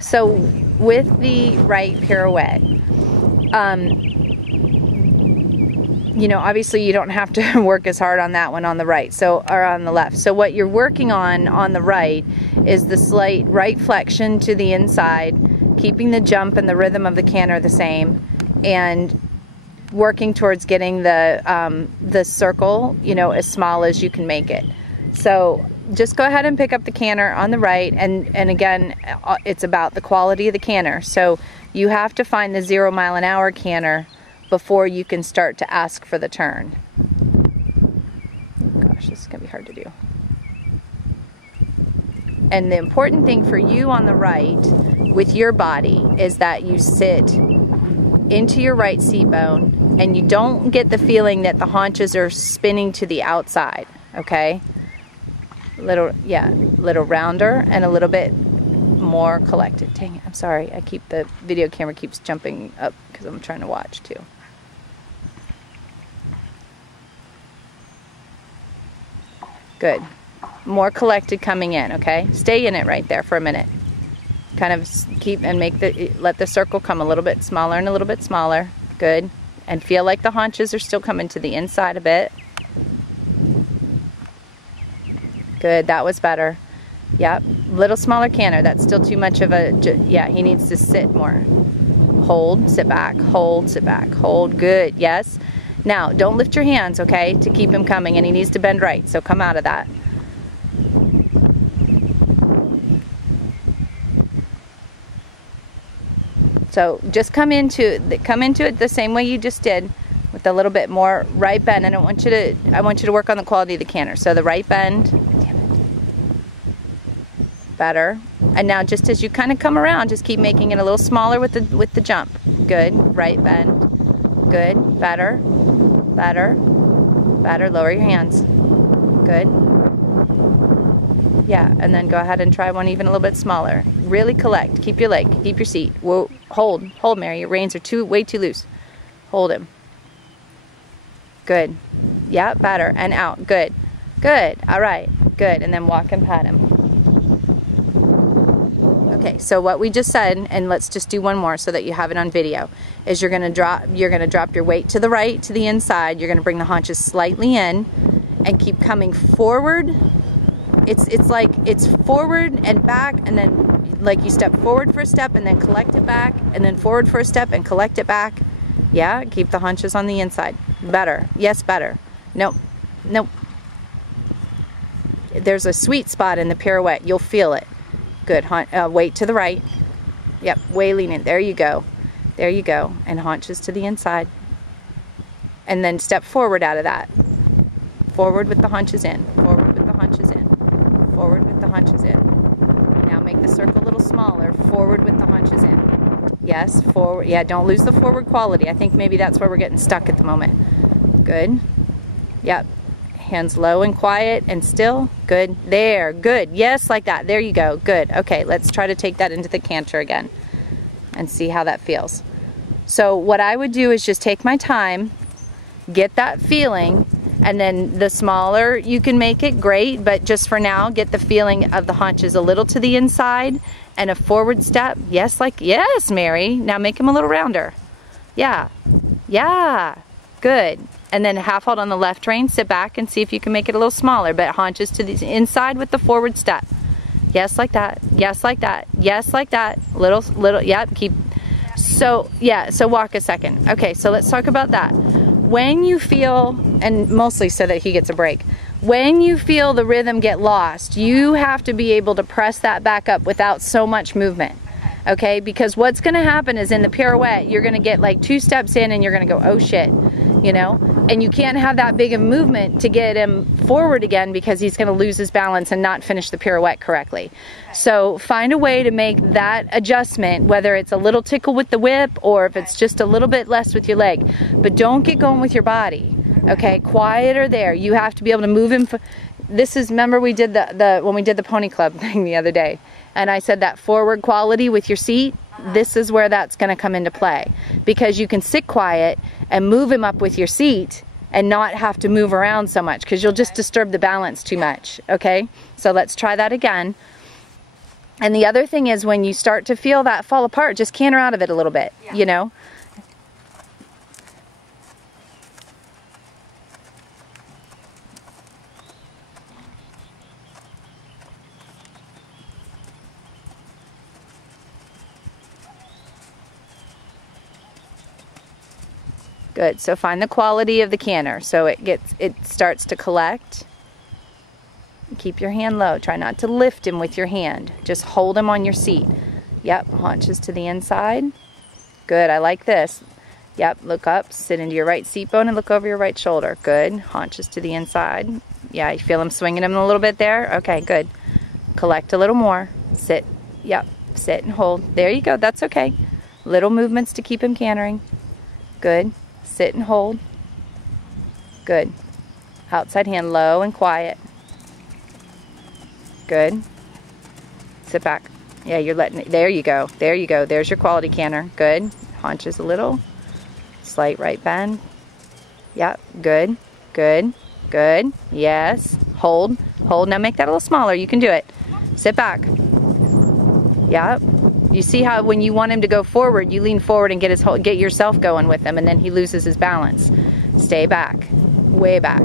So with the right pirouette, you know, obviously you don't have to work as hard on that one on the right, so, or on the left. So what you're working on the right is the slight right flexion to the inside, keeping the jump and the rhythm of the canter the same, and working towards getting the circle, you know, as small as you can make it. So just go ahead and pick up the canter on the right, and again, it's about the quality of the canter. So you have to find the 0 mile an hour canter before you can start to ask for the turn. Gosh, this is gonna be hard to do. And the important thing for you on the right with your body is that you sit into your right seat bone and you don't get the feeling that the haunches are spinning to the outside, okay? Little rounder and a little bit more collected. Dang it, I'm sorry. The video camera keeps jumping up because I'm trying to watch too. Good. More collected coming in, okay? Stay in it right there for a minute. Kind of keep and let the circle come a little bit smaller and a little bit smaller. Good. And feel like the haunches are still coming to the inside a bit. Good, that was better. Yep, little smaller canter. That's still too much of a, yeah, he needs to sit more. Hold, sit back, hold, sit back, hold. Good, yes. Now, don't lift your hands, okay, to keep him coming, and he needs to bend right, so come out of that. So just come into it the same way you just did, with a little bit more right bend. I want you to work on the quality of the canter. So the right bend, damn it, better. And now just as you kind of come around, just keep making it a little smaller with the jump. Good, right bend, good, better, better, better. Lower your hands, good. Yeah, and then go ahead and try one even a little bit smaller. Really collect. Keep your leg. Keep your seat. Whoa, hold, Mary. Your reins are way too loose. Hold him. Good. Yeah, better. And out. Good. Good. All right. Good. And then walk and pat him. Okay. So what we just said, and let's just do one more so that you have it on video, is you're gonna drop your weight to the right, to the inside. You're gonna bring the haunches slightly in, and keep coming forward. It's like it's forward and back, and then like you step forward for a step and then collect it back, and then forward for a step and collect it back. Yeah, keep the haunches on the inside. Better. Yes, better. Nope. Nope. There's a sweet spot in the pirouette. You'll feel it. Good. Weight to the right. Yep, way lenient. There you go. There you go. And haunches to the inside. And then step forward out of that. Forward with the haunches in. Forward with the haunches in. Forward with the haunches in. Now make the circle a little smaller. Forward with the haunches in. Yes, forward. Yeah, don't lose the forward quality. I think maybe that's where we're getting stuck at the moment. Good. Yep. Hands low and quiet and still. Good. There. Good. Yes, like that. There you go. Good. Okay, let's try to take that into the canter again and see how that feels. So what I would do is just take my time, get that feeling, and then the smaller you can make it, great, but just for now, get the feeling of the haunches a little to the inside and a forward step. Yes, like, yes, Mary. Now make them a little rounder. Yeah, yeah, good. And then half hold on the left rein, sit back and see if you can make it a little smaller, but haunches to the inside with the forward step. Yes, like that. Yes, like that. Yes, like that. Little, yep, keep. So, yeah, so walk a second. Okay, so let's talk about that. When you feel, and mostly so that he gets a break, when you feel the rhythm get lost, you have to be able to press that back up without so much movement, okay? Because what's gonna happen is in the pirouette, you're gonna get like 2 steps in and you're gonna go, oh shit, you know? And you can't have that big of movement to get him forward again because he's gonna lose his balance and not finish the pirouette correctly. So find a way to make that adjustment, whether it's a little tickle with the whip or if it's just a little bit less with your leg. But don't get going with your body, okay? Quieter there. You have to be able to move him. This is, remember we did when we did the pony club thing the other day, and I said that forward quality with your seat, this is where that's gonna come into play. Because you can sit quiet and move him up with your seat and not have to move around so much because you'll just disturb the balance too much, okay? So let's try that again. And the other thing is, when you start to feel that fall apart, just canter out of it a little bit, you know? Good. So find the quality of the canter. So it starts to collect. Keep your hand low. Try not to lift him with your hand. Just hold him on your seat. Yep, haunches to the inside. Good, I like this. Yep, look up, sit into your right seat bone and look over your right shoulder. Good, haunches to the inside. Yeah, you feel him swinging him a little bit there? Okay, good. Collect a little more. Sit, yep, sit and hold. There you go, that's okay. Little movements to keep him cantering. Good, sit and hold. Good. Outside hand low and quiet. Good. Sit back. Yeah, you're letting it. There you go. There you go. There's your quality canter. Good. Haunches a little. Slight right bend. Yep. Good. Good. Good. Yes. Hold. Hold. Now make that a little smaller. You can do it. Sit back. Yep. You see how when you want him to go forward, you lean forward and get yourself going with him, and then he loses his balance. Stay back. Way back.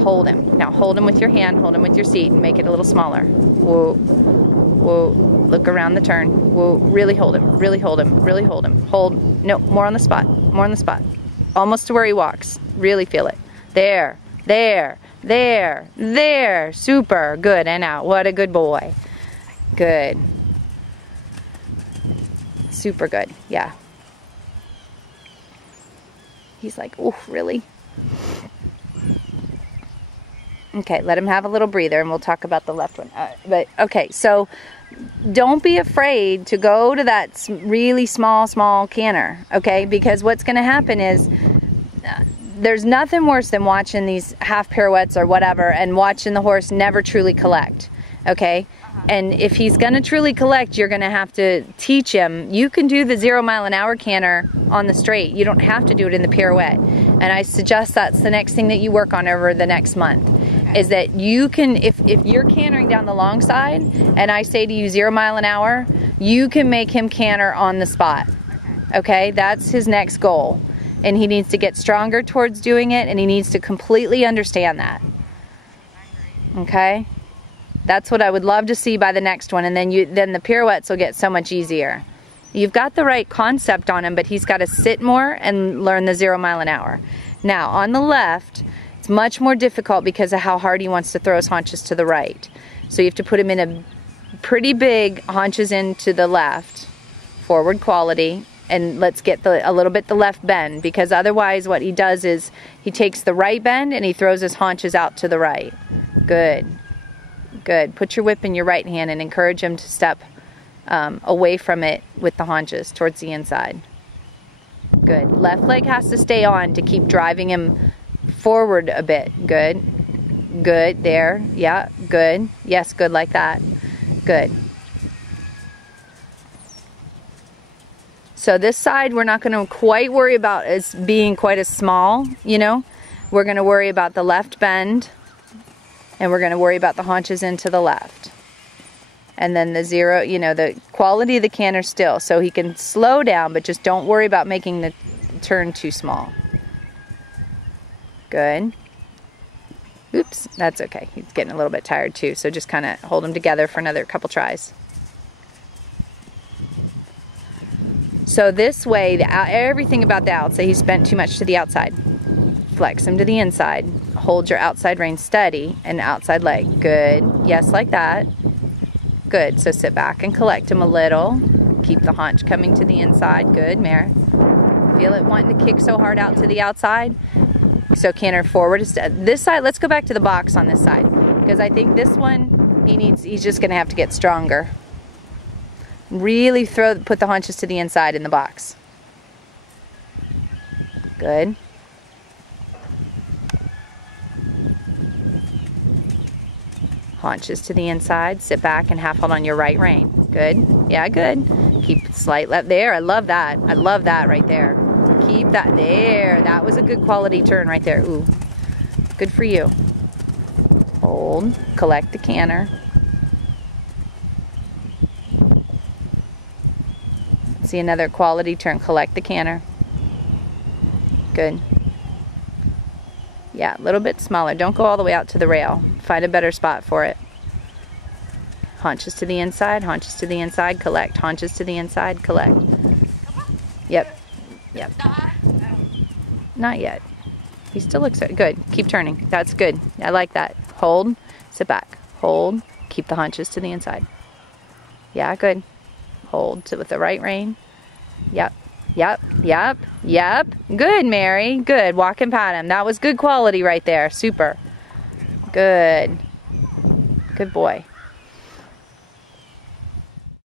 Hold him. Now hold him with your hand, hold him with your seat, and make it a little smaller. Whoa. Whoa. Look around the turn. Whoa. Really hold him. Really hold him. Really hold him. Hold. No, more on the spot. More on the spot. Almost to where he walks. Really feel it. There. There. There. There. Super. Good. And out. What a good boy. Good. Super good. Yeah. He's like, oh, really? Okay, let him have a little breather and we'll talk about the left one. But okay, so don't be afraid to go to that really small canter, okay? Because what's going to happen is there's nothing worse than watching these half pirouettes or whatever and watching the horse never truly collect, okay? And if he's going to truly collect, you're going to have to teach him. You can do the 0 mile an hour canter on the straight. You don't have to do it in the pirouette. And I suggest that's the next thing that you work on over the next month. Is that you can, if you're cantering down the long side and I say to you 0 mile an hour, you can make him canter on the spot. Okay, that's his next goal. And he needs to get stronger towards doing it, and he needs to completely understand that. Okay? That's what I would love to see by the next one, and then the pirouettes will get so much easier. You've got the right concept on him, but he's got to sit more and learn the 0 mile an hour. Now, on the left, it's much more difficult because of how hard he wants to throw his haunches to the right. So you have to put him in a pretty big haunches into the left, forward quality, and let's get a little bit the left bend, because otherwise what he does is he takes the right bend and he throws his haunches out to the right. Good. Good. Put your whip in your right hand and encourage him to step away from it with the haunches towards the inside. Good. Left leg has to stay on to keep driving him forward a bit. Good. Good. There. Yeah. Good. Yes. Good like that. Good. So this side we're not going to quite worry about as being quite as small, you know. We're going to worry about the left bend, and we're going to worry about the haunches into the left. And then the 0, you know, the quality of the canter still, so he can slow down, but just don't worry about making the turn too small. Good. Oops, that's okay. He's getting a little bit tired too, so just kind of hold him together for another couple tries. So this way, everything about the outside, he spent too much to the outside. Flex him to the inside. Hold your outside rein steady and outside leg. Good. Yes, like that. Good. So sit back and collect him a little. Keep the haunch coming to the inside. Good, mare. Feel it wanting to kick so hard out to the outside. So canter forward. This side, let's go back to the box on this side, because I think this one, he's just going to have to get stronger. Really put the haunches to the inside in the box. Good. Haunches to the inside. Sit back and half hold on your right rein. Good. Yeah, good. Keep slight left there. I love that. I love that right there. Keep that there. That was a good quality turn right there. Ooh. Good for you. Hold. Collect the canter. See another quality turn. Collect the canter. Good. Yeah, a little bit smaller. Don't go all the way out to the rail. Find a better spot for it. Haunches to the inside, haunches to the inside, collect. Haunches to the inside, collect. Yep. Yep. Not yet. He still looks good. Keep turning. That's good. I like that. Hold. Sit back. Hold. Keep the haunches to the inside. Yeah, good. Hold with the right rein. Yep. Yep. Yep. Yep. Good, Mary. Good. Walk and pat him. That was good quality right there. Super. Good. Good boy.